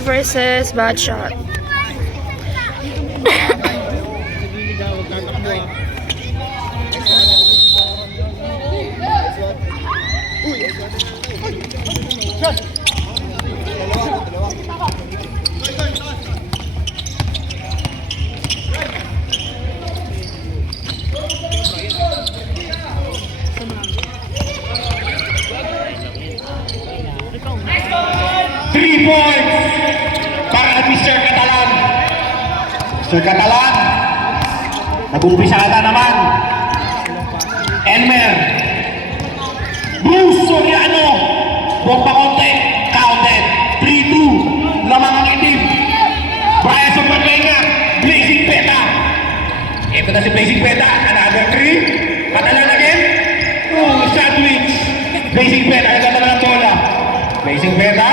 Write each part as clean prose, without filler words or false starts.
versus Bad Shot. Three points para Mr. Catalan. Mr. Catalan, nag-umpisa na naman. Elmer, Bruce Soriano, bomba konti, counted. 3-2, lamang ang itim. Brian Supertenga, Blazing Peta. Ito na si Blazing Peta, another 3. Catalan again. Sandwich. Blazing Peta, nagdadala ng bola. Blazing Peta,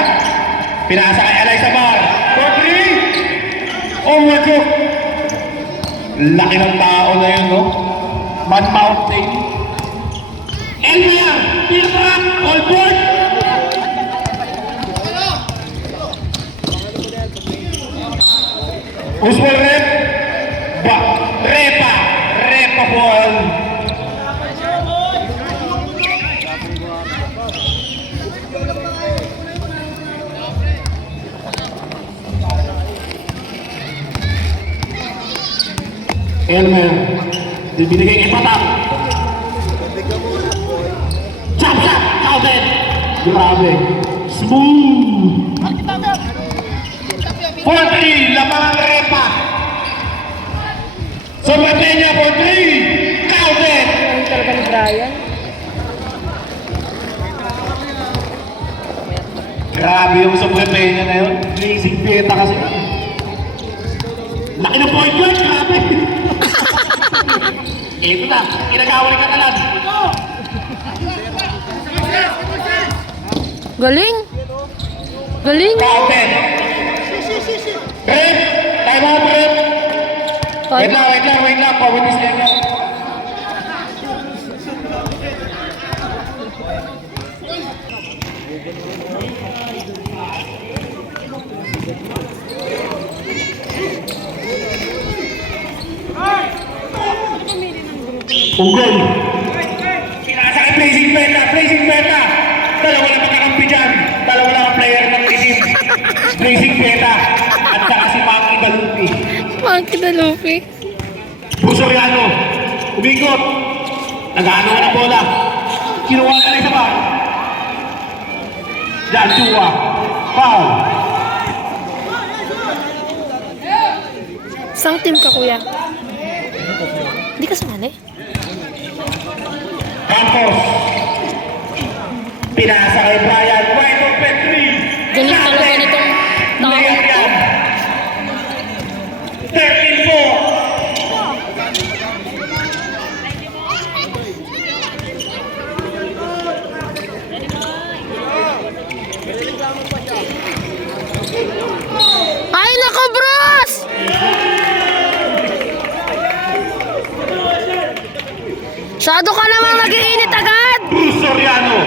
pinasa kay Eliza Bar. For 3. Oh my God. Laki ng tao na yun, no? Man Mountain. Elmer, Piltrap, all board. Usbol rep. Repa ball. Elmer, binigay kay Patak. Chop, counted. Grabe. Smooth. 4-3, lamang ang Repa. Supertenga for 3. Counted. Ano talaga ni Brian? Grabe yung Supertenga na yun. Blazing Peta kasi. Laki na point yun, grabe. Ito na, ginagawa ni Catalan. Galing! Galing! Counted. Brett, time out, Brett. Wait lang. Pawinis niya nga. Unggol. Pinasa kay Blazing Peta. Dalawa lang magkakampi dyan. Dalawa lang ang player ng isim. Blazing Peta. At saka si Maki Dalupi. Maki Dalupi. Busoriano. Umikot. Nag-ano ka ng bola. Kinuha ka na isa ba? Yan, Chua. Foul. Isang team ka, kuya. Hindi ka sumali? Campos. Pinasa kay Brian. Wide open 3. Galing talaga nitong taong ito. 13-4. Ay, nako, bros! Shadow ka namang nag-iinit agad! Bruce Soriano.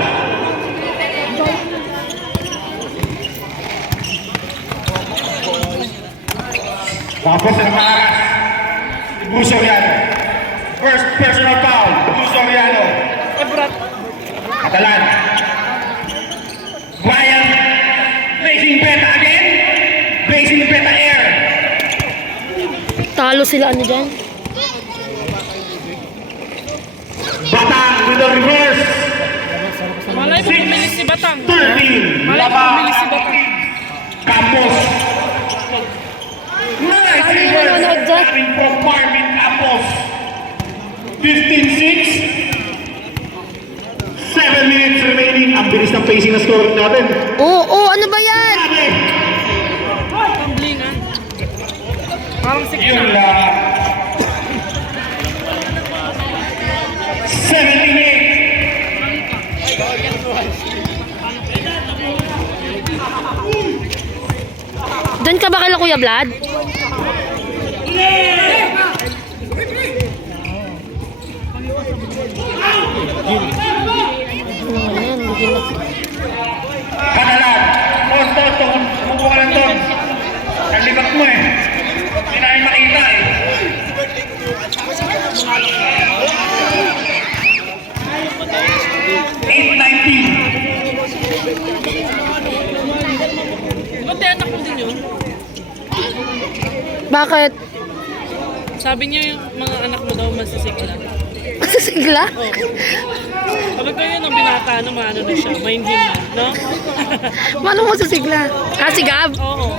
Tapos na nakakas. Bruce Soriano. First personal foul. Bruce Soriano. Catalan. Brian. Blazing Peta again. Blazing Peta air. Talo sila ano dyan? Batang with the reverse. Malay mo bumili si Batang. 13. Malay mo bumili si Batang. Campos. Nice reverse. nanonood dyan? Coming from Marvin Campos. 15-6. 7 minutes remaining. Ang bilis ng pacing na scoring natin. Oo, ano ba yan? Tumblingan. Parang Yun siksa. lang. 78. Doon ka ba kala Kuya Vlad? Catalan. Ton. Kumukuha ng ton. likod mo eh. Hindi namin makita eh. Ba't anak mo din yun? Bakit? Sabi niya yung mga anak mo daw masisigla. Masisigla? Oo. Kapag kayo nung binata, ano, maano na siya, mind him na, no? Paano mo masisigla? Ah, si Gab? Oo.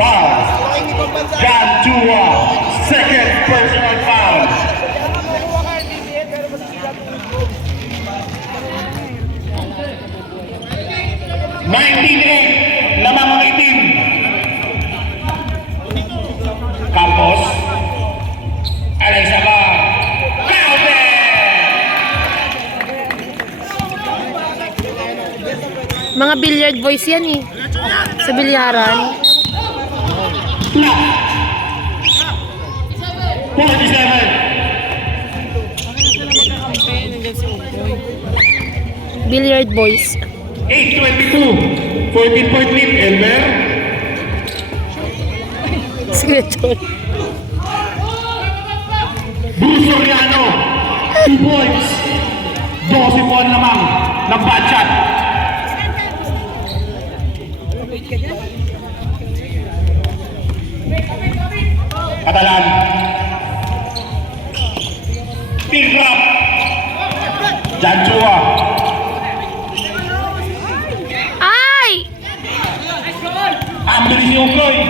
Foul. Joshua. Second personal foul. Lamang ang itim. Campos. Alay sa ba? Counter! Mga billiard boys yan eh. Sa bilyaran. 47. Kampay, nandiyan si Ugoy. Billiard boys. 8:22. 14-point lead, Elmer. Sige, John. Bruce Soriano. 2 points. 12 points lamang ng bad shot. Catalan. Big drop. Joshua. Ay! Ang bilis yung Floyd.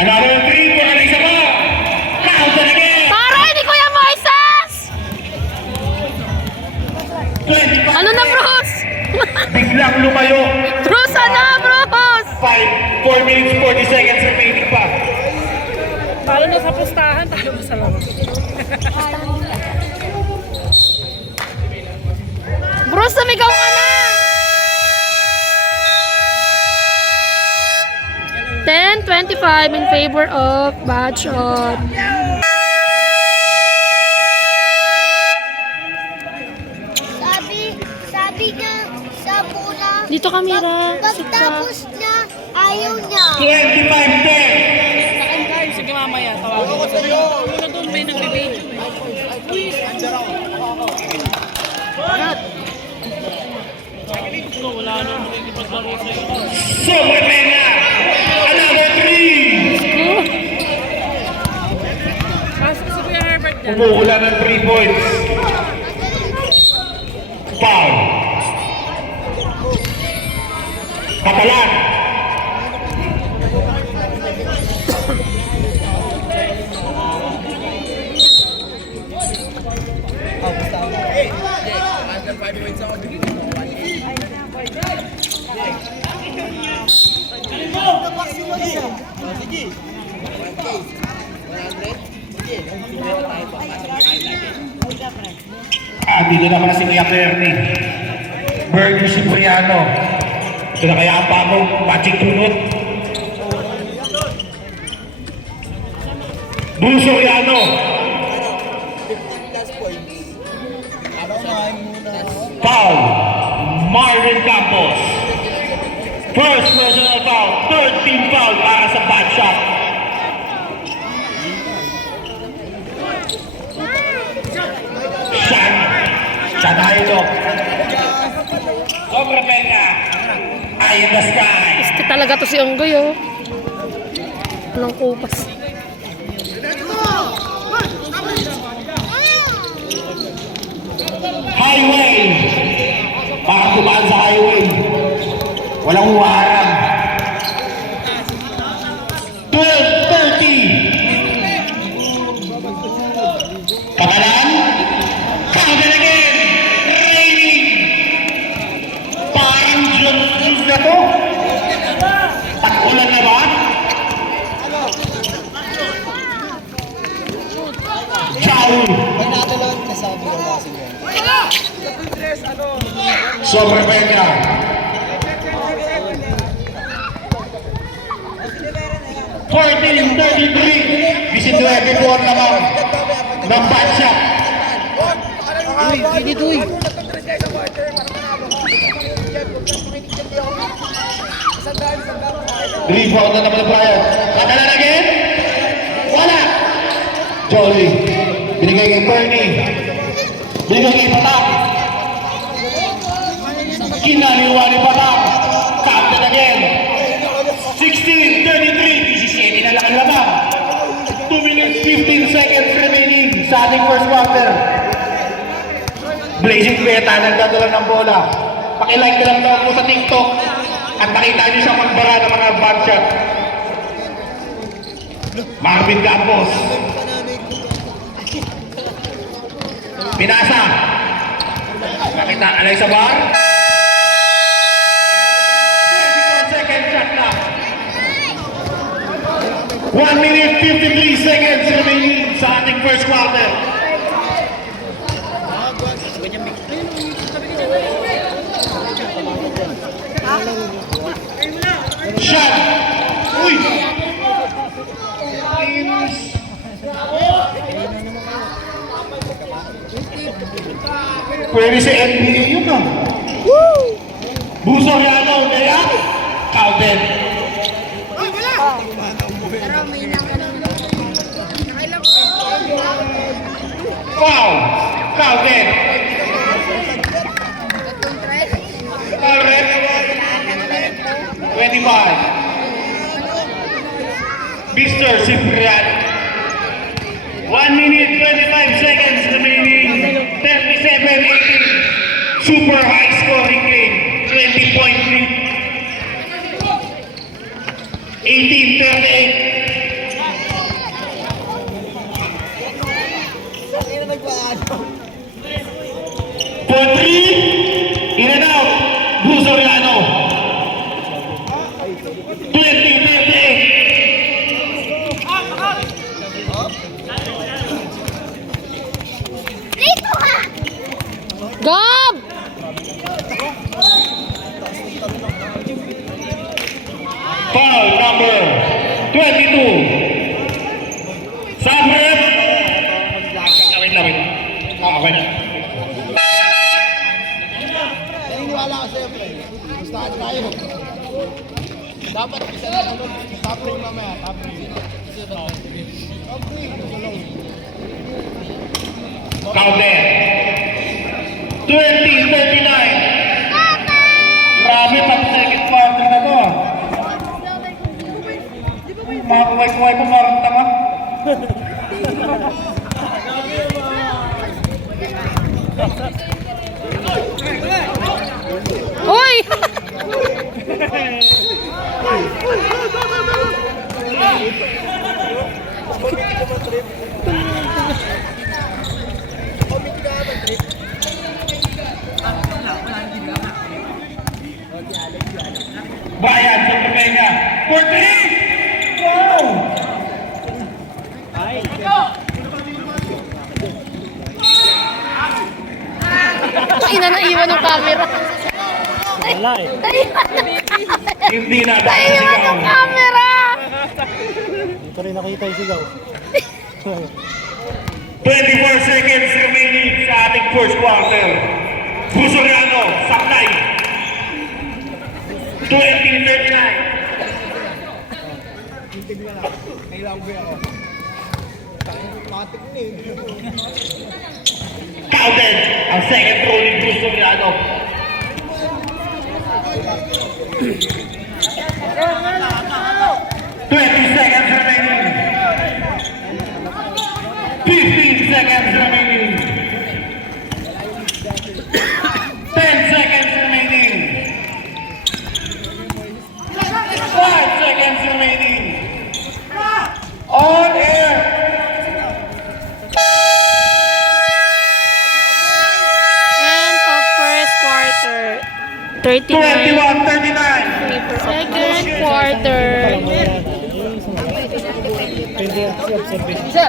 Another 3 for Alisa pa. Counter again. Para ni Kuya Moises! 25. Ano na, Bruce? Biglang lumayo. Bruce, ano, Bruce? 4 minutes 40 seconds remaining pa. Tayo na sa pustahan, tayo sa labas. Bruce, sumigaw ka na! 10-25 in favor of bad shot. Sabi niya sa muna, Dito kamera. pagtapos niya, ayaw niya. 25-10. Sige mamaya, tawagin ko sa iyo. Ano doon, may nagbibideo eh. Ito, wala na makikipaglaro sa iyo. Sobre pena. Another 3. Pasok si Kuya Herbert dyan. Umuulan ng 3 points. Foul. Catalan. Dito naman si Kuya Perny. Burger Cipriano. Ito na kaya pa mo, Patrick Tunot. Bruce Soriano. Foul. Marvin Campos. First personal foul. Third team foul para sa bad shot. Chanailo. Sobre Peña. Eye in the sky. Gusto talaga to si Onggoy, oh. Walang kupas. Highway. Para tumaan sa highway. Walang huwarang. 12:30. Pakalan. Counter again. Raining. Parang Johnson na to. Tag-ulan na ba? Foul. Sobre Peña. 34 naman ng bad shot. Rebound na naman ng Brian. Katalan again. Wala. Jolly. Binigay kay Bernie. Binigay kay Patak. Kinaliwa ni Patak. Captain again. 16-33. 17 na lang ang laban. 2 minutes 15 seconds remaining sa ating first quarter. Blazing Beta nagdadala ng bola. Pakilike na lang daw po sa TikTok at nakita niyo siya magbara ng mga bad shot. Marvin Campos. Pinasa. Nakita alay sa bar. 24 second shot na. 1 minute 53 seconds remaining sa ating first quarter. Shot! Uy! Pwede sa NBA yun ah. Buso Riano, kaya? Counted. Foul! Counted. Foul red. 25. Mr. Cipriano. 1 minute 25 seconds remaining. 37-18. Super high scoring game. 20-point lead. 18-38. For 3. In and out. Buso Riano. 20-38. Dito ka! Gob! Foul number 22. Sabrep. Wait lang. Okay na. Naniniwala ka sa'yo, pre. Gustahan tayo. Dapat isa na ano, top ring mamaya, top ring. Top ring. Counted. 20-39. Grabe, pati second quarter na to. Mga kuway-kuway pa, parang tama. Uy! Bayan sa Pagkaya. 43! Wow! Ina na iwan ng camera. Wala eh. Hindi na Naiwan ng camera! Hindi ko rin nakita yung sigaw. 24 seconds remaining sa ating first quarter. Busoriano, Saklay. 20-39. Counted ang second throw ni Busoriano. 20 seconds remaining. 15 seconds remaining. 10 seconds remaining. 5 seconds remaining. On air. End of first quarter. 39. 21-39. Second quarter. Pwede si observation.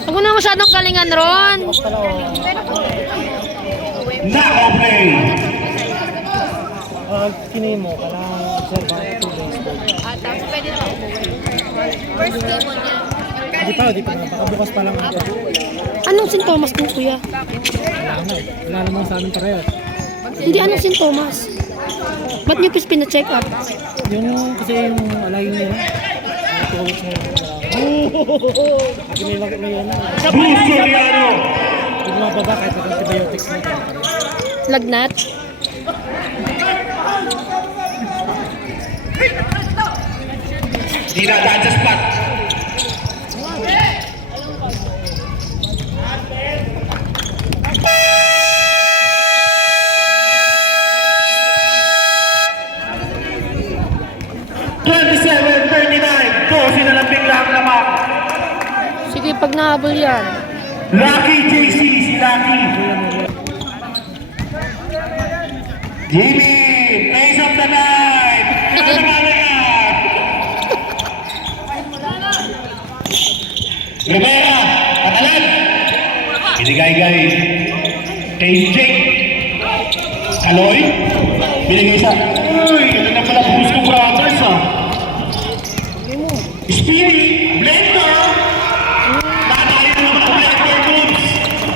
Huwag mo na masyadong galingan, Ron. Now play. Kinay mo, parang observe ang 2 days. Tapos pwede na. First game mo niya. Hindi, Di pa. Baka bukas pa lang ako. Anong sintomas mo, kuya? Wala naman sa amin parehas. Hindi, anong sintomas? Ba't niyo pina-check up? Yung kasi yung alayin niya. Tulog mo. May ano. Bruce Soriano. Hindi mo mababa kahit ang antibiotics mo. Lagnat? Di nadaan sa spot. Dosi na lang biglang lamang. Sige, pag nahabol yan. Lucky JC, si Lucky. Jimmy, ace of the night. Rivera, Catalan. Binigay-gay. Kay Jake. Kaloy. Binigay sa. Uy, ito na pala Bruce Brothers ah. Speedy, Blender. Nadali na naman ang Blender moves.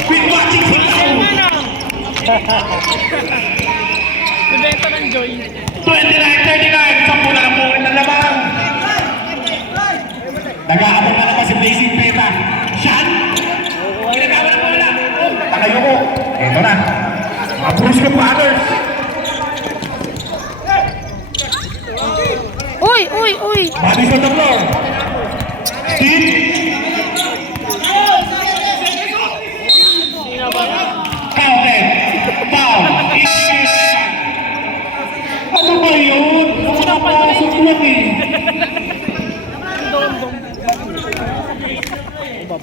With watching for now. Bibenta ng Joy. 29-39, 10 na lang po rin ang laban. Nag-aabot na naman si Blazing Beta. Sean? Pinag-aabot na po nila. Takayo ko. Eto na. Mga Bruce Brothers. Uy! Bodies on the floor. Steve. Counted. Foul. Ano ba yun? Ano na pasok lang eh?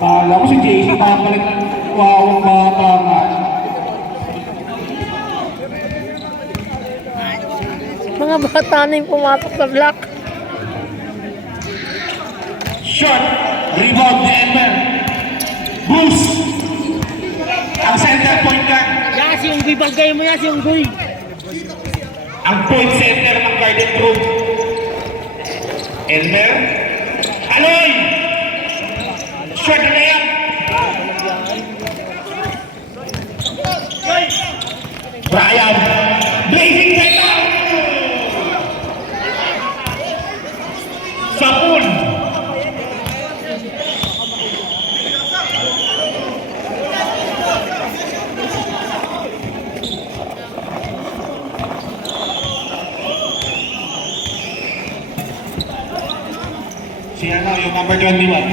Kala ko si JC nakakalit ng wawang bata nga. Mga bata na yung pumatok sa block. Shot. Rebound Denver. Bruce. Ang center point guard. Yas yung Goy, bagay mo Yas yung Goy. Ang point center ng Garden Group. Elmer. Aloy. Shot na yan. Brian. Blazing Beta. Sapul. Si ano, yung number 21.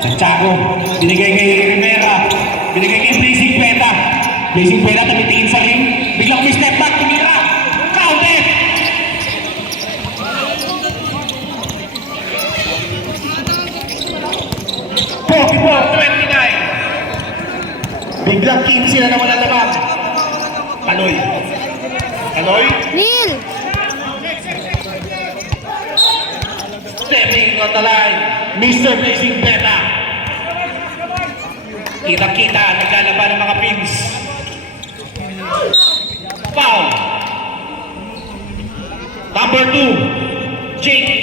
Santiago. Binigay kay Rivera. Binigay kay Blazing Beta. Blazing Beta tumitingin sa ring. Biglang may step back. Tumira. Counted. Pokeball 29. Biglang 15 na naman ang laban. Kaloy. Neil! Stepping on the line. Mr. Blazing Beta. Kita-kita. Naglalaban ng mga pins. Foul. Number 2. Jake.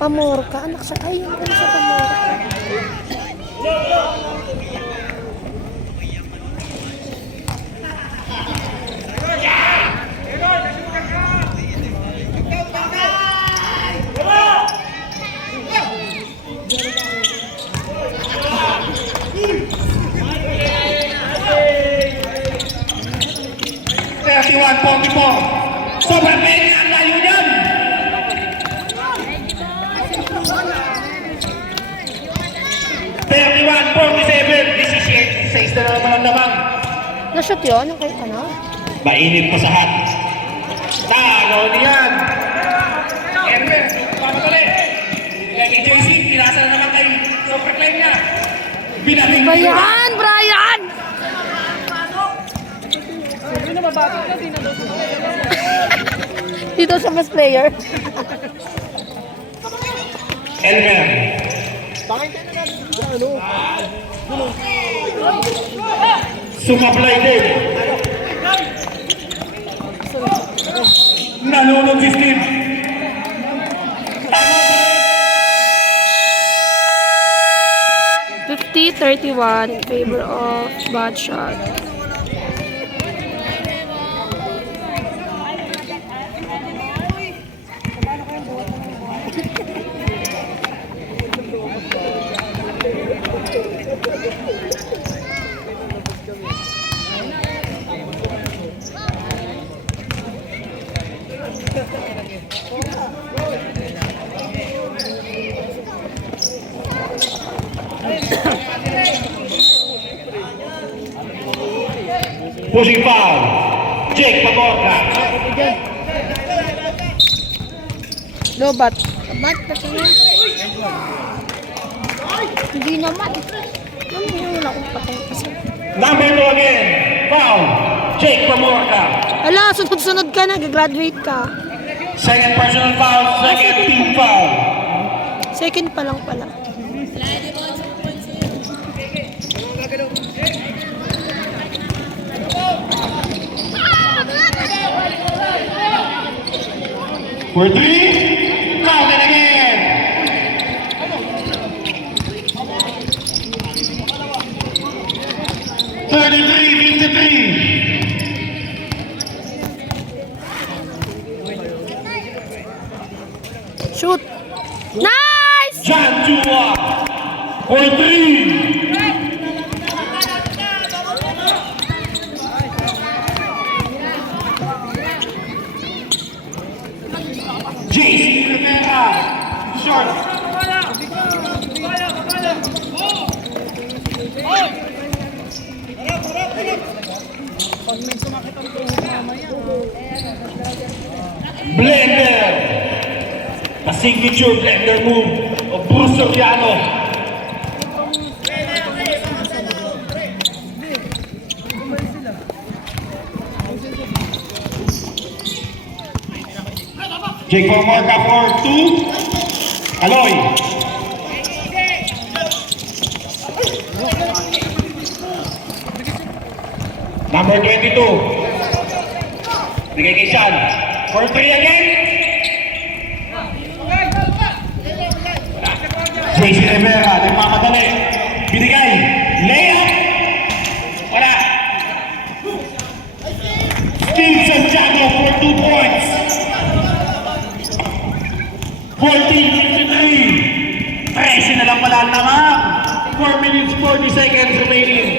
Pamorka. Anak sa ay, ano sa Pamorka? Sobrang pwede ang layo niyan. Sa na naman ang naman. Na-shoot yun? Yung kay ano? Mainit pa sa hat. Talo niyan. Hermes, papatuloy. Kaya kay JC, pinasa na naman kay Super Claim niya. Binaling Brian! Brian! Sabi na mababit na, di na daw sila. Dito sa best player. Elmer. Sumablay din. si Steve. 50-31 in favor of bad shot. Pushing foul. Jake Pamorca. Lobat. Ba't pati nga? Hindi naman. Wala akong patay kasi. Number 2 again. Foul. Jake Pamorca. Ala, sunod-sunod ka na. Gagraduate ka. Second personal foul. Second team foul. Second pa lang pala. For 3. Count it again. Shoot. Nice! John Chua. For 3. JC Rivera. Short. Blender. The signature blender move of Bruce Soriano. Jake Pamorca for 2. Aloy. Number 22. Bigay kay Sean. For 3 again. JC Rivera, nagmamadali. Binigay. Layup. Wala. Steve Santiago for 2 points. 14-53. 13 na lang pala ang nakak. 4 minutes 40 seconds remaining.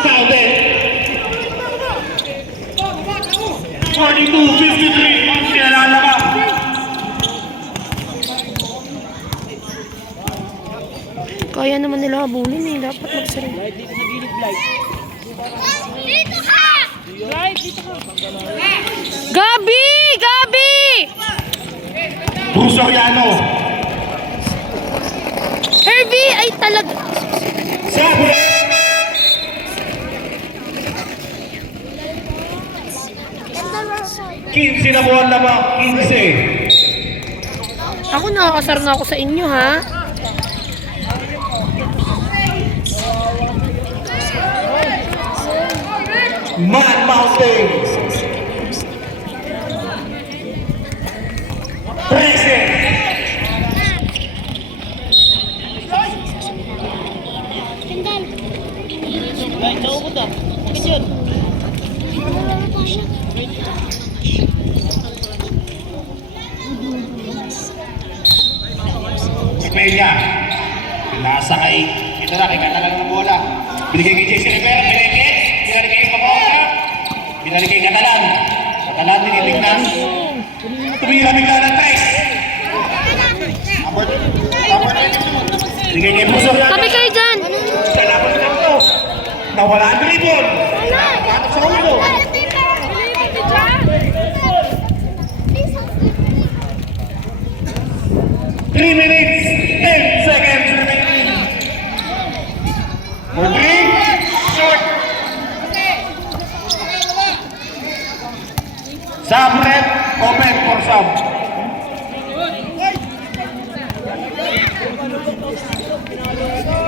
Counted. 42-53. Pinalalakak. Kaya naman nila habulin eh. Dapat magsarili. Gabi! Gabi! Bruce Soriano. Herbie! Ay talaga. Sabre. Kinsi na buwan na ba? 15. Ako nakakasar na ako sa inyo ha. Man Mountain. Present. Peña. Nasa kay. Ito na, kay Catalan ng bola. Binigay kay JC Rivera, binigay. Binigay kay Pamorca. Binigay kay Catalan. Catalan, tinitignan. Tumira bigla ng tres. Binigay kay Bruce Soriano. Tabi kayo dyan! Sa laban ng ito. Nawala ang dribble. Nakakapag sa ulo. 3 minutes, 10 seconds remaining. For 3, short. Sabret, open for sub.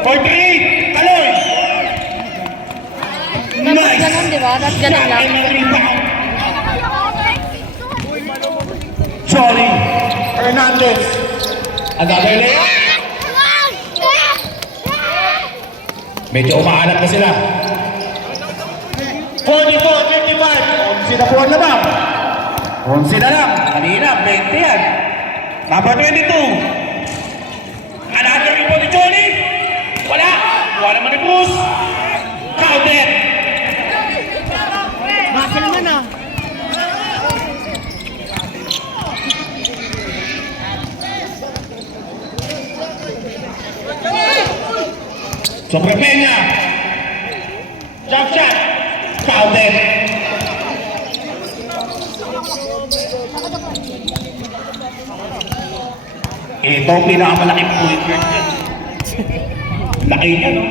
For 3, Aloy. ba? Tapos ganun lang. And rebound. Johnny Hernandez. Another layup. Medyo umahanap na sila. 44-55. 11 na po ang labang. 11 na lang. Kanina, 20 yan. Number 22. Another rebound ni Johnny. Wala. Wala naman ni Bruce. Counted. Muscle man ah. Sobre Peña. Jump shot. Counted. Ito ang pinakamalaking point guard dyan. Laki niya, no?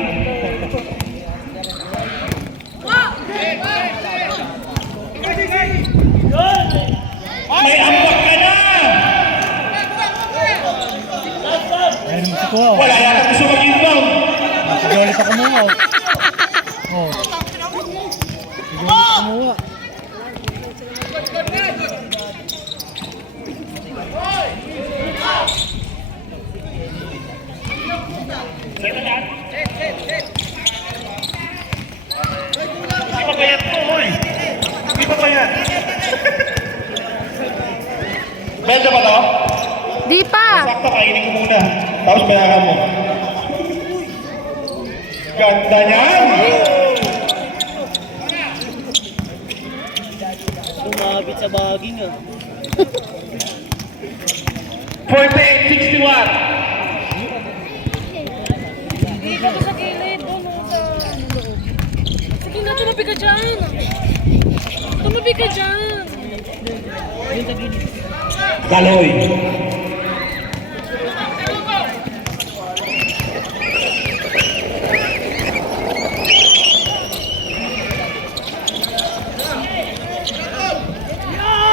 May ambak ka na! Ayun mo si Kuya. Wala yata gusto mag-inbound. Sige ulit ako kumuha. Oh. Sige ulit ako kumuha. Hindi pa ba yan po, hoy? Hindi pa ba yan? Benda ba to? Di pa. Sakto, kainin ko muna. Tapos bayaran mo. Ganda niyan! Tumabit sa baging ah. 48-61. Dito ka sa gilid. Doon sa loob. Sige na, tumabi ka dyan. Tumabi ka dyan. Doon sa gilid. Daloy.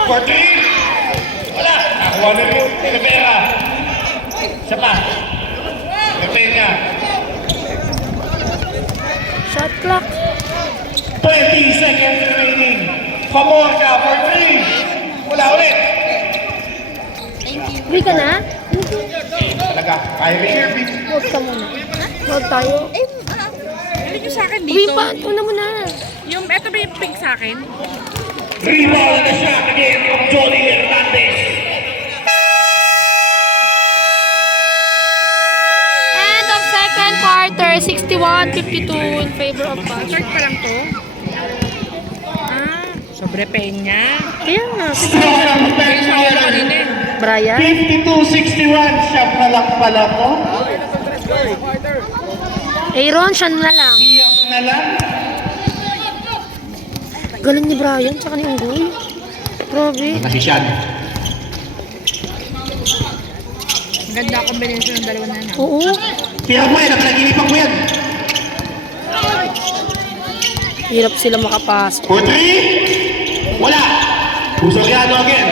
Forty. Wala. Nakuha na rin. Rivera. Isa pa. Rivera. Shot clock. 20 seconds remaining. Pamorga for 3. Wala ulit. Uwi ka na? Talaga. Kyrie Irving. Huwag ka muna. Huwag tayo. Balik nyo sa akin Uwi dito. pa. Una mo na. Yung, eto ba yung pink sa akin? Rebound na shot again from Johnny Hernandez. End of second quarter. 61-52 in favor of Bucks. Start pa lang to. Ah, sobre Peña. Kaya nga. Strong ang Yung third sa quarter. kanina eh. Brian. 52-61. Siyam na lang pala po. Aaron, siya na lang. Siyam na lang. Galing ni Brian, tsaka ni Unggoy. Grabe. Kasi siya. Ang ganda combination ng dalawa na na. Oo. Tira mo yan. Nakalaginipan mo yan. Hirap sila makapasok. For 3. Wala. Busogyano again.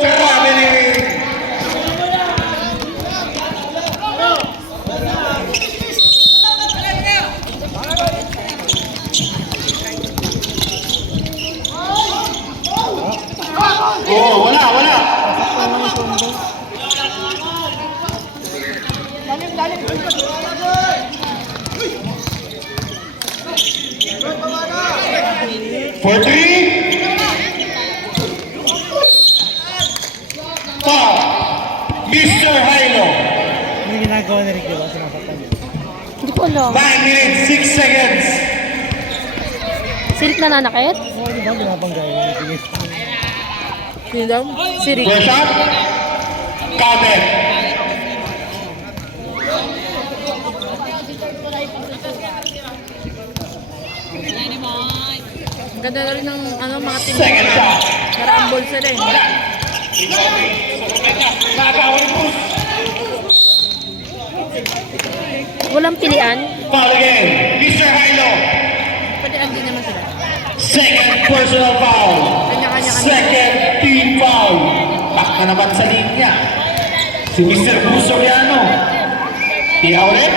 Grabe ni... Oh, wala. For 3. Foul. Mr. Hilo. Ano yung ginagawa ni Ricky ba? Sinasaktan niya. Hindi ko alam. 9 minutes, 6 seconds. Sirik na nanakit? Oo, di ba? Binabanggay yung Ricky. Hindi daw. Sirik. First shot. Counted. Ang ganda na rin ng ano, mga team. Second shot. Narambol sila eh. Wala. Nagawa ni Bruce. Walang pilian. Foul again. Mr. Hilo. Pwede din naman sila. Second personal foul. Kanya-kanya kami. Second team foul. na naman sa linya. Si Mr. Busoriano. Tira ulit.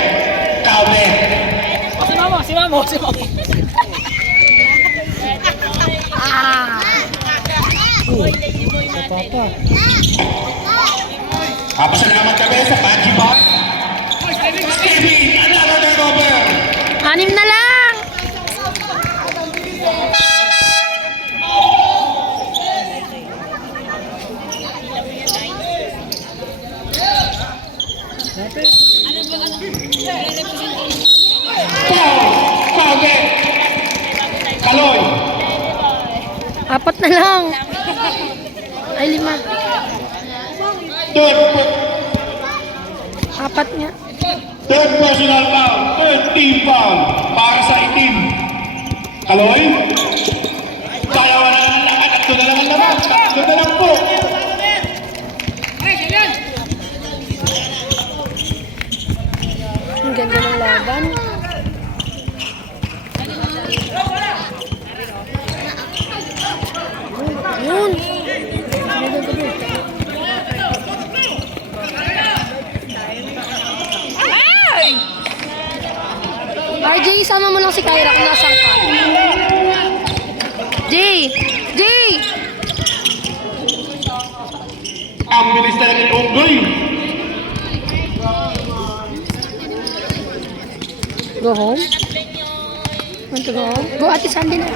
Counted. Si Mamo. Papasalamat kami sa Panji Bar. Stevie, another turnover. 6 na lang. Counted. Kaloy. 4 na lang. Ay, 5. Third 4 nga. Third personal foul. Third team foul. Para sa itim. Kaloy. Kaya wala nang lakad. At doon na lang ang laman. Doon na lang po. Ang ganda ng laban. Yun. RJ, sama mo lang si Kyra kung nasan ka. Jay! Ang bilis talaga ni Unggoy. Go home? Want to go home? Go, Ate Sandy na.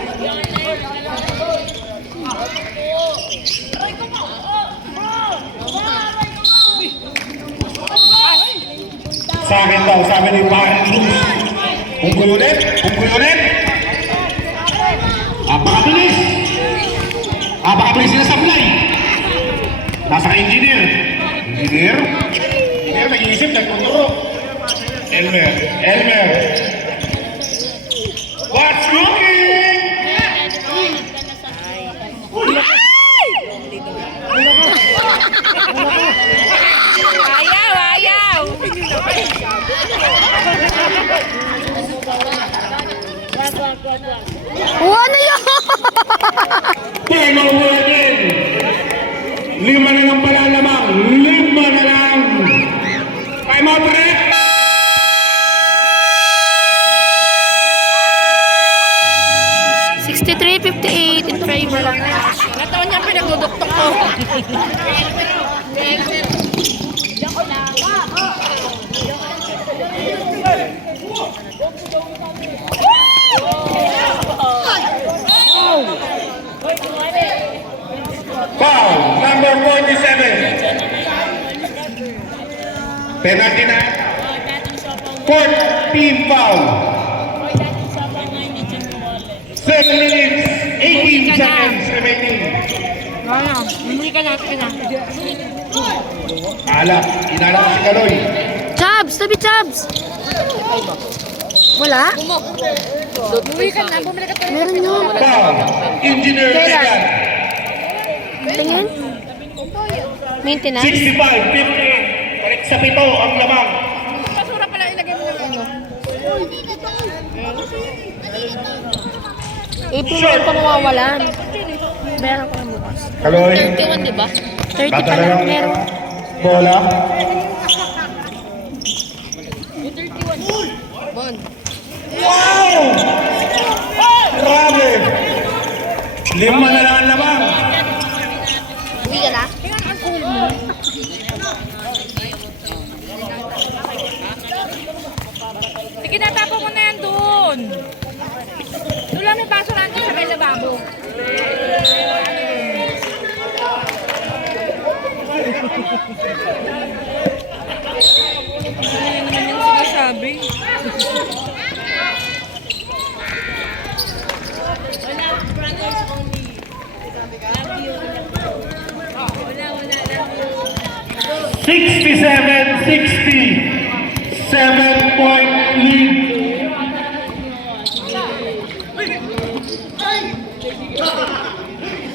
Sa akin daw, sabi ni Bahan Cruz. Unggoy ulit. Apakabilis. Apakabilis sila sa play. Nasa engineer. Engineer, nag-iisip, nagtuturo. Elmer. What's cooking? Ayaw! Ano yun? Turnover again. 5 na lang pala lamang. 5 na lang. Time out break. $63.58 in favor. Nataon niya pinagduduktok ko. Foul, number 47. Penalty na. Fourth team foul. 7 minutes, 18 seconds remaining. Hindi ka na. Alak, inalak si Kaloy. Chabs! Tabi Chabs! Wala? Bumili ka na. Meron yun. Foul, Engineer Kailan? Legan. Tingin? Maintenance? 65-50. Balik sa 7 ang lamang. Basura pala ilagay mo ng ano. April na pa mawawalan. Bayaran ko lang bukas. Kaloy. 31, di ba? 30 pa lang. Meron. Bola. Wow! Grabe! 5 na lang ang lamang. Uwi ka na? Sige, natapo mo na yan doon. Doon lang may baso lang sa may lababo. Ano naman yung sinasabi? Wala, brothers only. Love you. Wala, love you. 67-60. 7-point lead.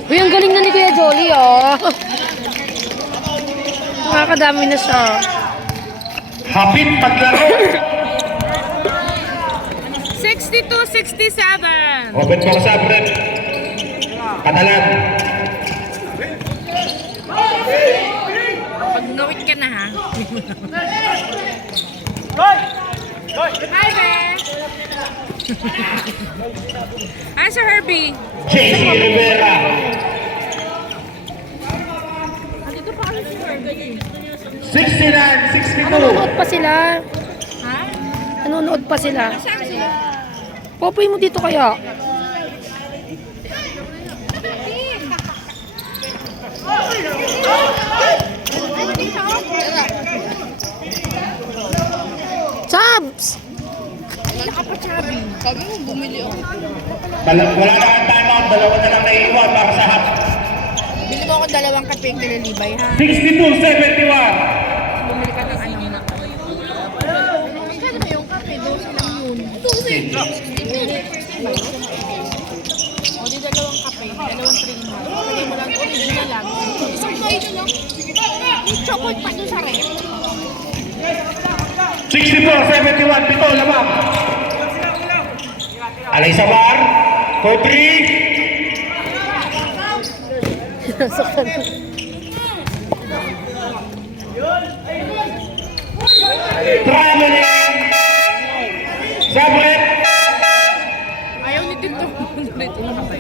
Uy, ang galing na ni Kuya Jolly, oh. Nakakadami na siya. Hapit paglaro. 62-67. Open para sa Brett. Katalan. ka na ha. Hi, Be. Hi, Sir Herbie. JC Rivera. Dito pa kami si Herbie. 69-62. Nanonood pa sila. Ha? Nanonood pa sila. Saan sila? Popoy mo dito kaya. Chabs! Wala na ang timeout. Dalawa na lang naiiwan para sa half. Bili mo ako dalawang kape yung nilalibay, ha? 62-71. Bumili ka ng ano na. Magkano ba yung kape? 12 lang yun. 12? O, di dalawang kape. Dalawang creamer. Lagay mo lang original lang. Isang kayo na lang. May chocolate pa doon sa ref. 64-71. Pito, lamang. Alay Sabar. For 3. Traveling. Sabret. Ayaw ni Tito. Dito na kape.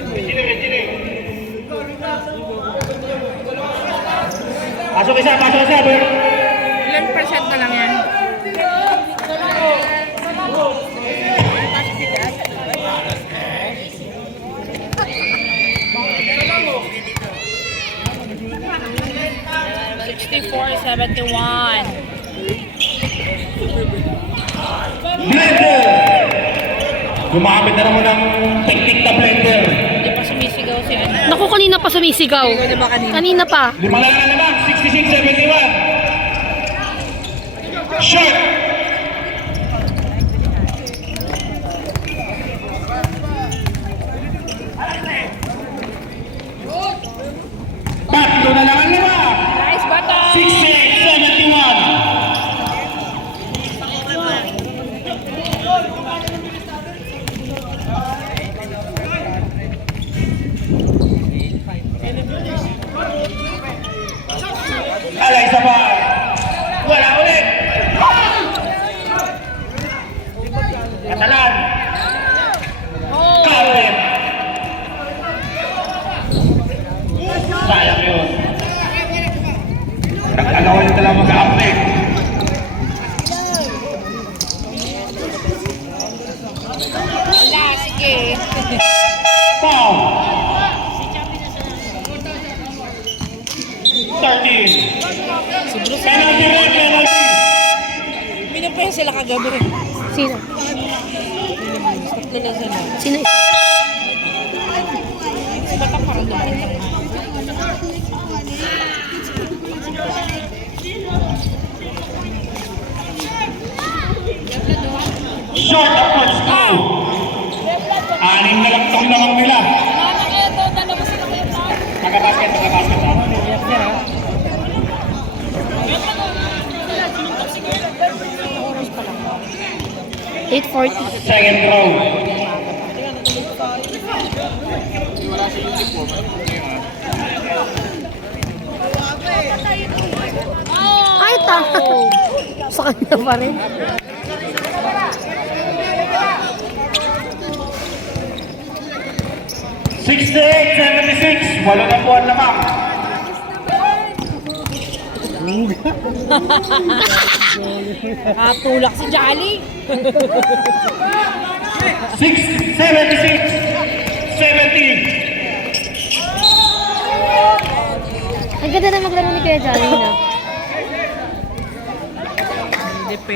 Pasok isa, Sabret. Ilan percent na lang yan? Blender. Gumamit na naman ng technique na blender. Naku, kanina pa sumisigaw. Kanina pa. Lima na lang naman. 66-71. Shot. Tatlo na lang ang lima. Nice bata! 68-71. Alay Sabar. Wala ulit. Katalan. Karen. Sayang yun. Nag-agawan nila lang mag-update. Wala, sige. Foul. 13. Penalty rin, penalty. Minapaya sila kagabi rin. Sino? Tatlo na sila. Sino? Si Bata parang dumating lang. Short approach goal. Anim na lang itong lamang nila. Magabasket. 8:40. Second row. Ay, sa kanya pa rin. $68-76. Walo na buwan lamang. Tulak si Jolly. 6-76-70. Ang ganda na maglaro ni Kuya Johnny na.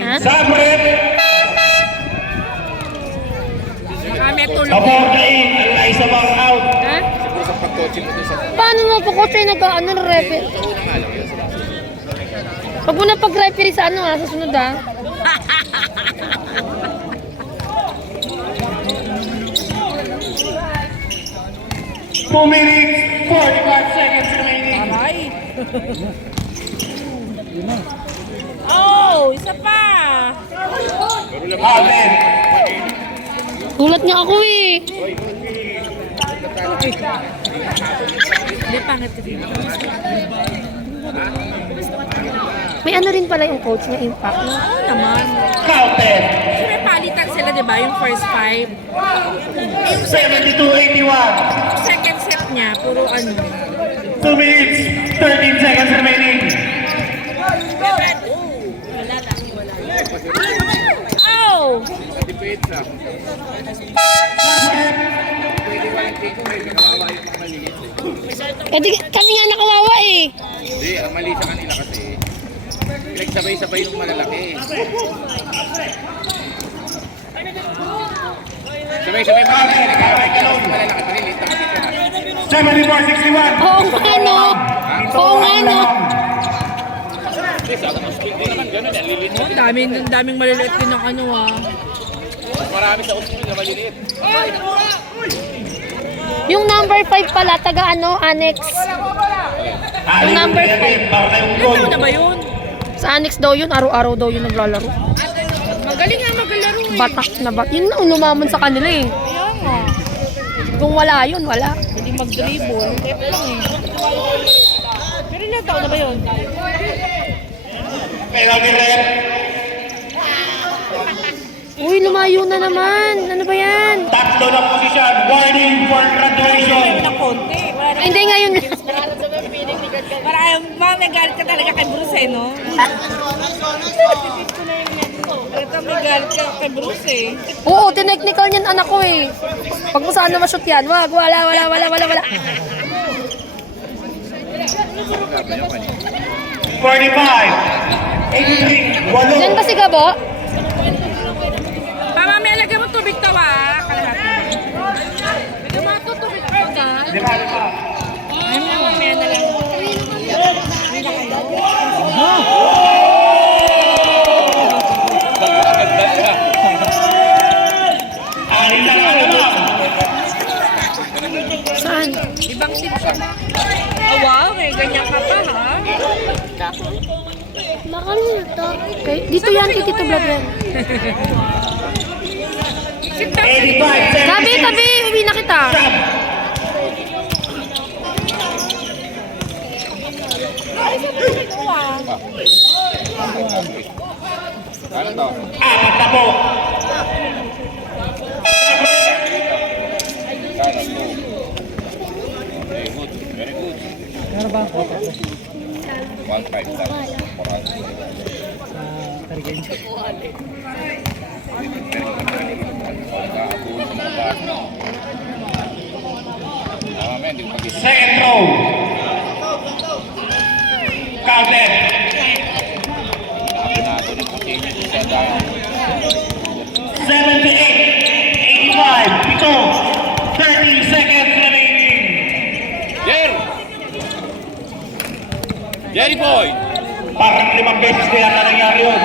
Ha? Sabret. May tulog. Pabordain. Alay Sabar out. Ha? Paano mo po coach ay nag-ano referee? Pag mo na pag-referee sa ano sa sunod 2 minutes, 45 seconds remaining. Aray. Oh, isa pa. Allen. Gulat niya ako eh. Hindi pangit rin. May ano rin pala yung coach na impact. No? Oo naman. Counted. Siyempre palitan sila, di ba? Yung first 5. Yung 72-81. second set niya, puro ano. 2 minutes, 13 seconds remaining. Oh! Eh di, kami nga nakawawa eh. Hindi, ang mali sa kanila kasi pinagsabay-sabay yung malalaki. Sabay-sabay malalaki, nag-aaway ka lang malalaki, maliliit na kasi sila. 74-61. Oo nga no. Oo nga no. Hindi naman gano'n, ang liliit. Ang daming maliliit din ng ano ah. Mas marami sa ospital na maliliit. Yung number 5 pala, taga ano, annex. Yung number Para kayong goal. Ano na ba yun? Sa annex daw yun, araw-araw daw yun naglalaro. Magaling nga maglaro eh. Batak na batak. Yun na lumamon sa kanila eh. Kaya nga. Kung wala yun, wala. Hindi mag-dribble. Kaya lang eh. Pero ilang taon na ba yun? Penalty red. Uy, lumayo na naman. Ano ba yan? Tatlo na posisyon. Warning for graduation. Na konti. Wala Ay, hindi ngayon. Parang may galit ka talaga kay Bruce eh, no? Ito may galit ka kay Bruce eh. Oo, tinechnical niyan anak ko eh. Pag mo sana ma-shoot yan, wag, wala. 45. 83. Walo. Diyan ba si Gabo? Mama, may lagyan mo tubig tawa. Kalahati. Lagyan mo ako tubig tawa. Lima. Ay, mamaya na lang. Anin na naman. Saan? Ibang tip siya. Oh, wow, may ganyan ka pa, ha? Bakal na to. Okay. Dito yan, kay Tito Vlog yan. 85. Tabi, uwi na kita. Ano to? Apat na po. Kano to? Okay, good. Very good. Meron ba ang 1.5 lang. 400. Second throw. Counted. 78. 85. Pito. 30 seconds remaining. Jerry boy! Parang 5 beses na yata nangyari yun.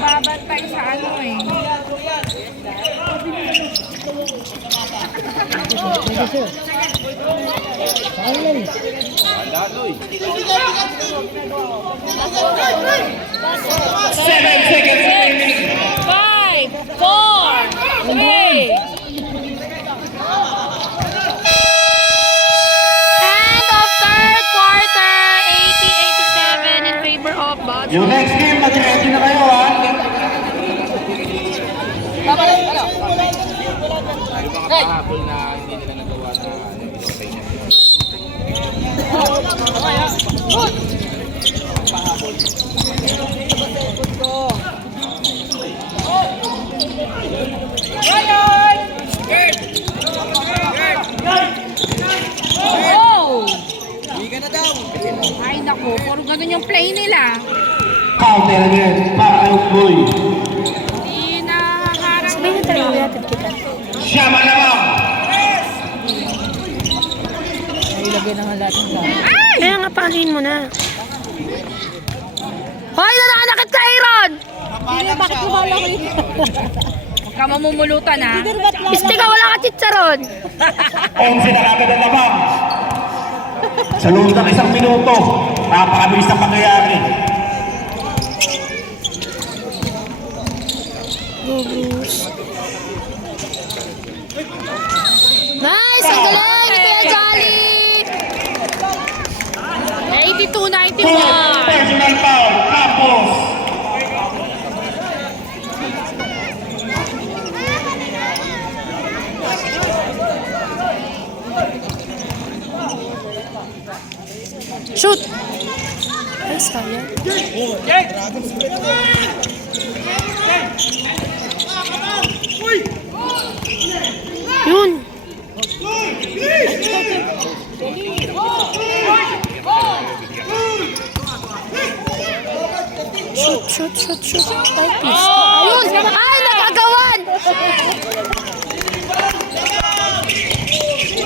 Babantay sa ano eh. Andaloy! 7 seconds remaining. 5, 4, 3. End of third quarter, 80-87 in favor of Bad. Yung next game, mag-ready na kayo ha. Yung mga kahapon na hindi nila nagawa na binigay niya. Oh! Ay, naku. Puro ganun yung play nila. Counter again. Para kayong boy. Hindi nahaharap. Sabihin na tayo, yatid kita. Siyama naman. Kaya nga, paalihin mo na. Hoy, nananakit ka, Aaron! Huwag ka mamumulutan, ha? Isti ka, wala ka chicharon. 11 na kagad ang labang. Sa loob ng 1 minuto, napakabilis ang pangyayari. Nice! Ang galing! Kuya Jolly! 82-91. Personal foul, Campos. Shoot! Ay, sayang. Yun. Shoot. Ay, please. Ayun! Ay, nagagawan!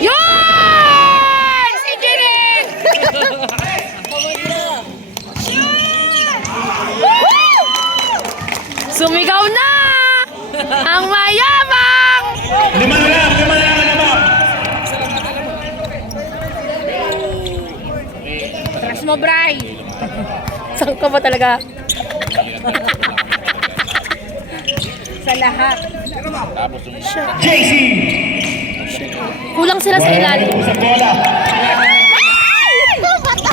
Yun! Si Jiren! Sumigaw na! Ang mayabang! Lima na lang. Trust mo, Bray. Saan ka ba talaga? Sa lahat. JC. Kulang sila sa ilalim. Sa bola.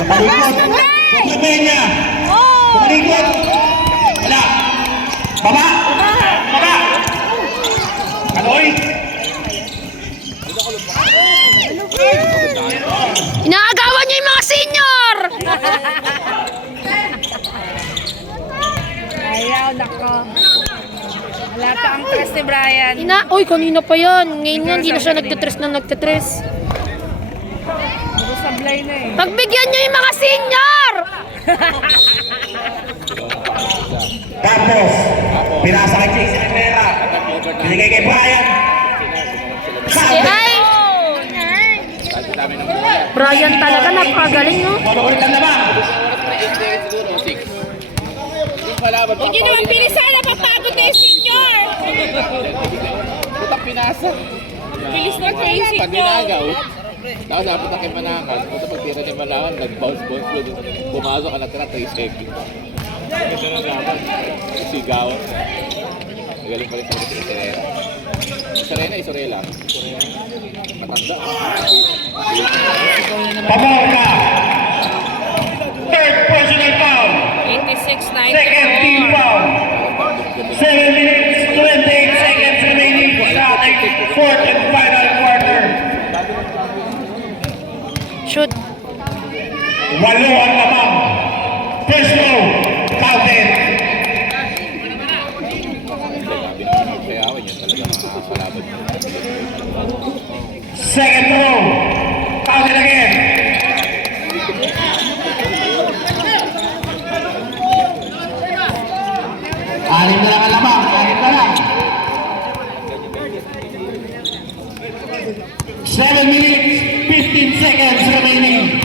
Pagkabenya. Tumalikot. Wala. Baba. Aloy. Inaagawan niyo yung mga senior! Ayaw, nako. Wala pa ang trust ni Brian. Uy, kanina pa yan. Ngayon nga, hindi na siya nagtitres. Puro sablay na eh. Pagbigyan niyo yung mga senior! Campos. Pinasa kay JC Rivera. Binigay kay Brian. Ay! Brian talaga, napakagaling, no? Ulit ang naman. Huwag yun naman bilisan na papagod na yung senior. Putak pinasa. Bilis na kayo yung Pag senior. dinagaw, tapos napot na kay Manakan, puto pagtira ni Manakan, nag-bounce doon. Pumasok ka natira 3 seconds. Ito na naman. Sigaw. Magaling pa rin sa Serena. Isorela. Matanda. Pamorca. Third personal foul. 86-94. Second team foul. 7 minutes, 28 seconds remaining sa ating fourth and final quarter. Shoot. 8 ang lamang. First row, counted. Kaya ako yun talaga mga kalaban. Second row, counted again. Anim na lang ang lamang, anim na lang. 7 minutes, 15 seconds remaining.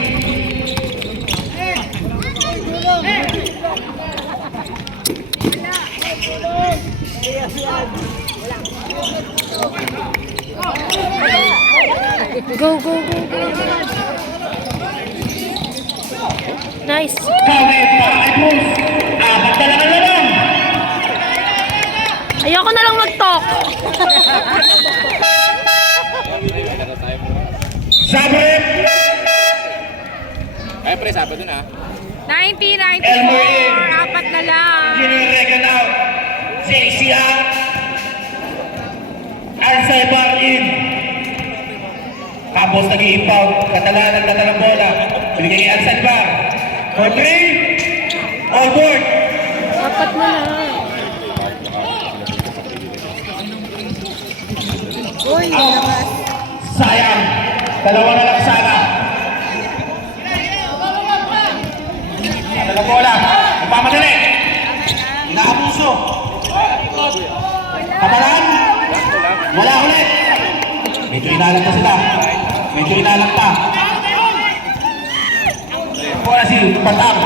Go. Nice. Counted para kay Cruz. Apat na lang ang lamang. Ayoko na lang mag-talk. Sabrep. Ay, pre, sabi dun ah. 90-94. Apat na lang. Junior Regan out. JC out. Alzheimer in. Campos nag-i-impound. Katalanan ng bola. Binigay kay Alzheimer. For 3. All board. Apat na lang. Sayang. Dalawa na lang sana. Dalawa bola. Nagpamadali. Inaabuso. Katalan. Wala ulit. Medyo inalang pa sila. Bola si Batang.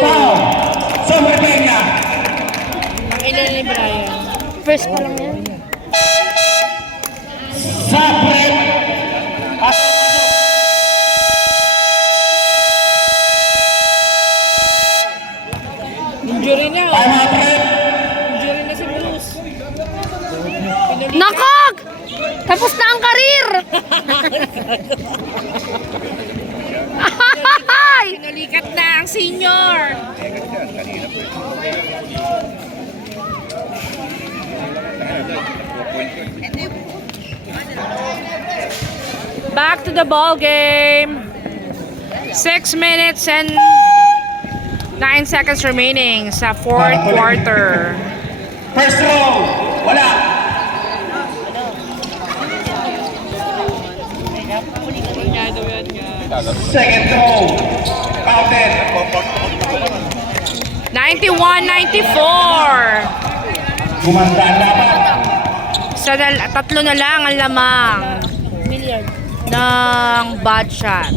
Foul. Sobre Peña. Ilan ni Brian? First pa lang yan. Sabrep. At Injury na. time out rep. Injury na si Bruce. Nakog! Tapos na ang karir! Ay! Pinulikat na ang senior. Back to the ball game. 6 minutes and 9 seconds remaining sa fourth quarter. First row, wala. Second row, counted. 91-94. Gumanda ang laban. Tatlo na lang ang lamang ng bad shot.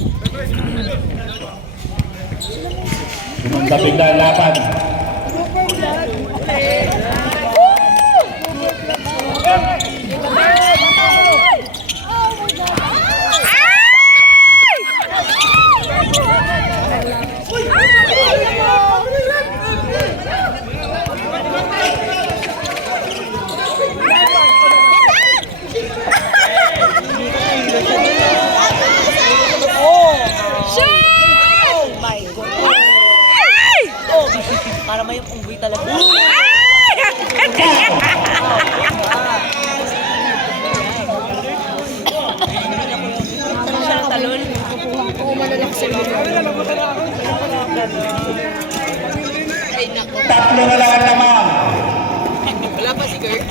Gumanda bigla ang laban. Para may unggoy talaga. Tatlo na lang ang lamang. Wala pa si Kurt?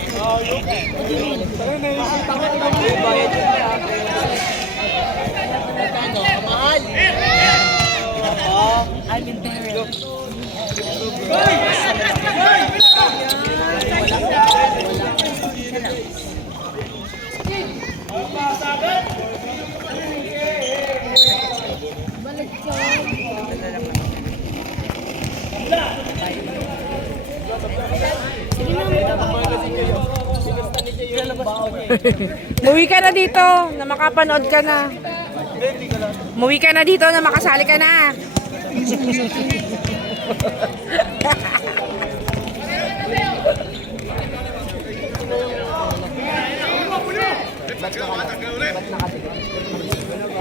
Mahal! I'm in there. Muwi ka na dito na makapanood ka na. Muwi ka na dito na makasali ka na.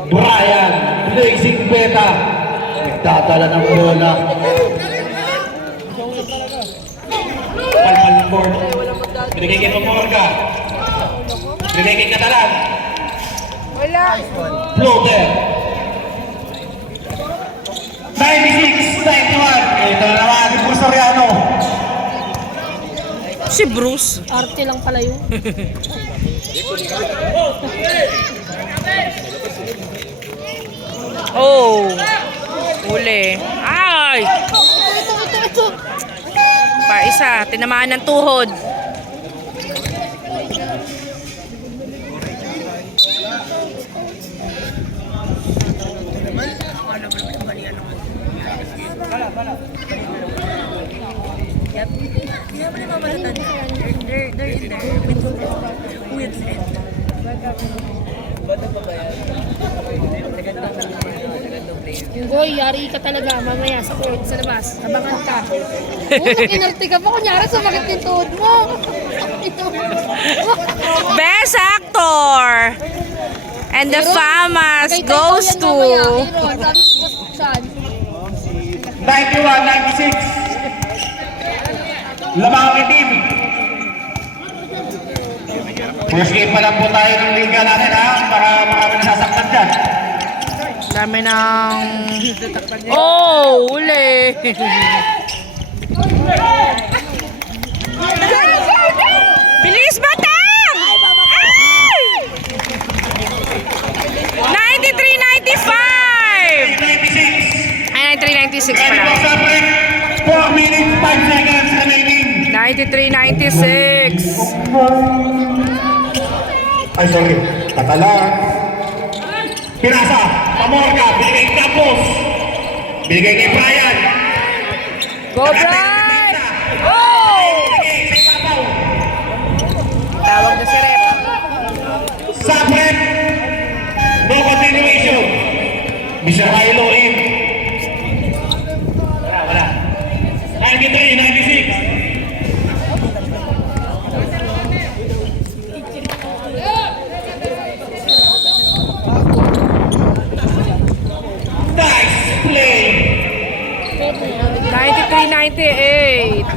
Brian, Blazing Beta. Nagdadala ng bola. Palpal ng board. Binigay kay Pamorga. Binigay kay Catalan. Wala. Floater. 96-91. Ito na naman si Bruce Soriano. Si Bruce. Arte lang pala yun. Oh. Uli. Ay! Ito. Pa isa, tinamaan ng tuhod. Boy, yari ka talaga mamaya sa court, sa labas. Abangan ka. Inarte ka pa. Kunyari, sumakit yung tuhod mo. Best actor! And the FAMAS goes to... 91-96. Lamang ang itim. First game pa lang po tayo ng liga natin ha. Para marami nasasaktan dyan. Dami ng... Oh! Uli! Bilis, Batang! Ay! 93-95! 96. Ay, 93-96 And pala. was up with 4 minutes, 5 seconds remaining. 93-96. Ay, sorry. Katalan. Pinasa. Pamorga. Binigay kay Campos. Binigay kay Brian. Go, Brian! Oh! Binigay sa Ipapaw. Tawag na si Rep. Sabret. No continuation. Mr. Milo in. Wala. 93-96. 93-98.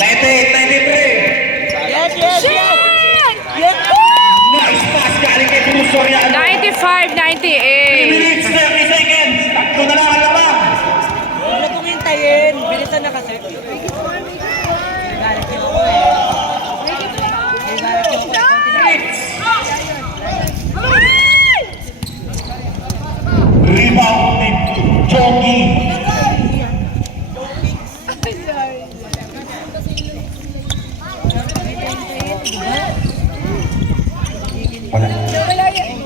98-93. Nice pass galing kay Cruz Soriano. 95-98. Minutes, 30 seconds. Takto na lang ang lamang. Huwag na pong hintayin. Bilisan na kasi. Galit niyo ako eh. Galit niyo ako. Rebound ni Jogi. Wala.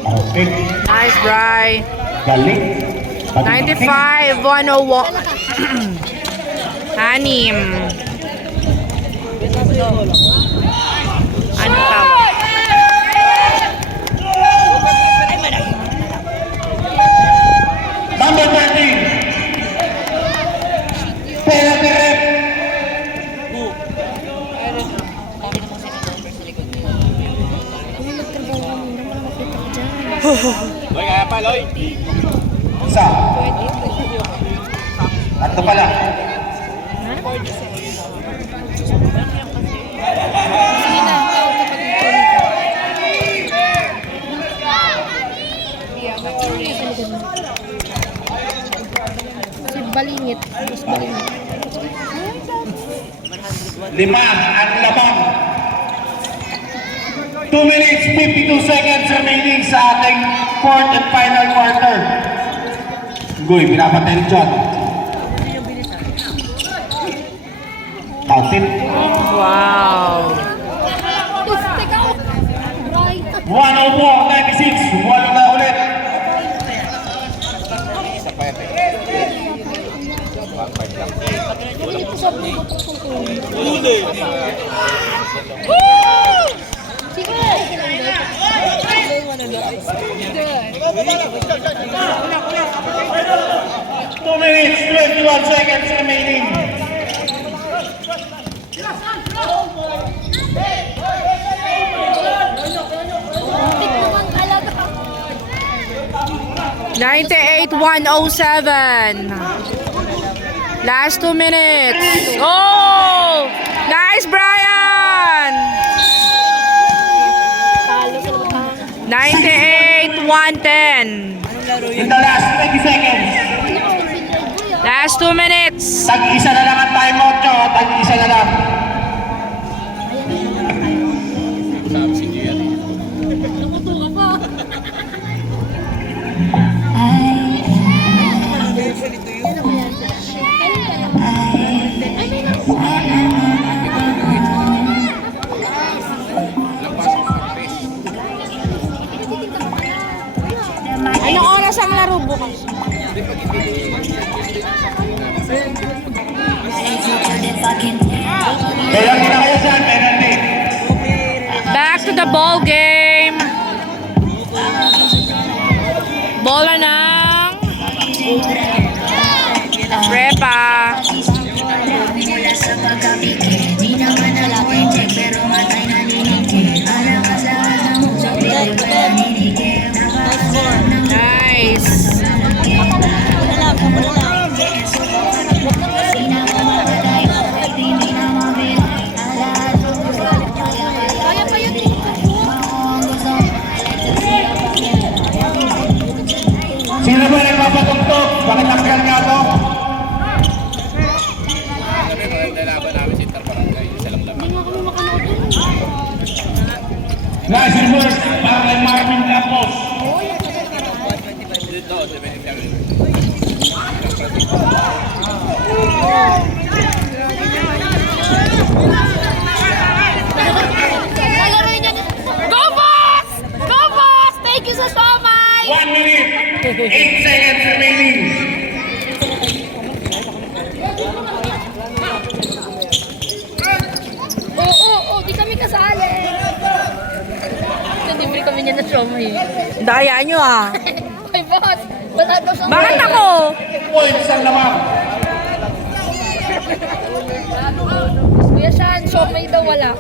Okay. Nice, Bri. Galing. 95-101. Anim. Ano tawag? Number 13. Pera Terep. Loy, kaya pa, Loy. Isa. Tatlo pala. Si Balingit. Mas Balingit. 5 ang lamang. 2 minutes 52 seconds remaining sa ating fourth and final quarter. Guy, pinapatay ni John. Counted. Wow. Teka ako. Right. 104-96. Walo na ulit. Sige. 2 minutes 21 seconds remaining. Tik naman talaga. 98-107. Last 2 minutes. Oh! Nice, Brian! 98-110. In the last 20 seconds. Last 2 minutes. Tag-isa na lang ang timeout nyo. Tag-isa na lang. Anong oras ang laro bukas? Kaya hindi na kayo saan, penalty. Back to the ball game. Bola ng Prepa. Nice. Kaya pa yun. Sino ba nagpapatugtog? Bakit ang kargado? Kami, nalaban namin si Interbarangay. Isa lang laban. Hindi nga kami makanood dun. Nice reverse para kay Marvin Campos. Dito, 77. Lalaroin niya na. Go, boss! Go, boss! Thank you sa somay! 1 minute, 8 seconds remaining. Oo, di kami kasali. Libre kami niya na somay. Daya nyo ah. Ay, boss! Wala daw somay. Bakit ako? Points ang lamang. Kuya Sean, somay daw wala.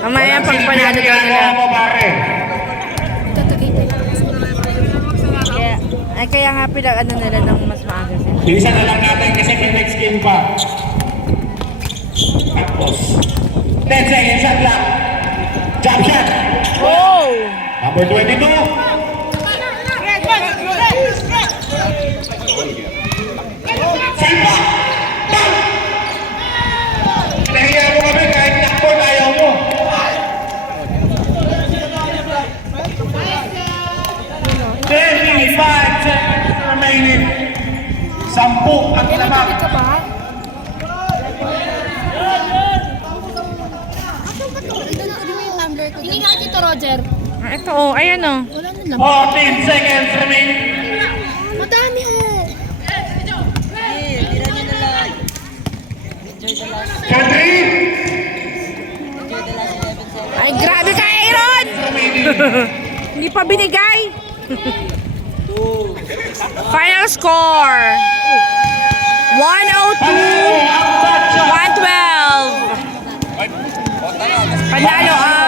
Mamaya pag panalo daw nila. Mo, pare. Tatakita. Kaya, Ay, kaya nga ano nila ng mas maaga sila. Bilisan na lang natin kasi may next game pa. Tapos, 10 seconds shot lang. Jump shot. Oh! Number 22. Salpa! Bang! Nahiya mo kami kahit nakpon ayaw mo. Seconds remaining. 10 ang lamang. Ka ba? Hindi nga dito, Roger. Ah, ito oh, ayan oh. Wala na lang. 14 seconds remaining. Madami oh. Tira nyo na lang. Enjoy the last, For 3. enjoy the last 11 seconds. Ay, grabe ka, Aaron! Hindi pa binigay. Final score. 102. 112. Panalo ang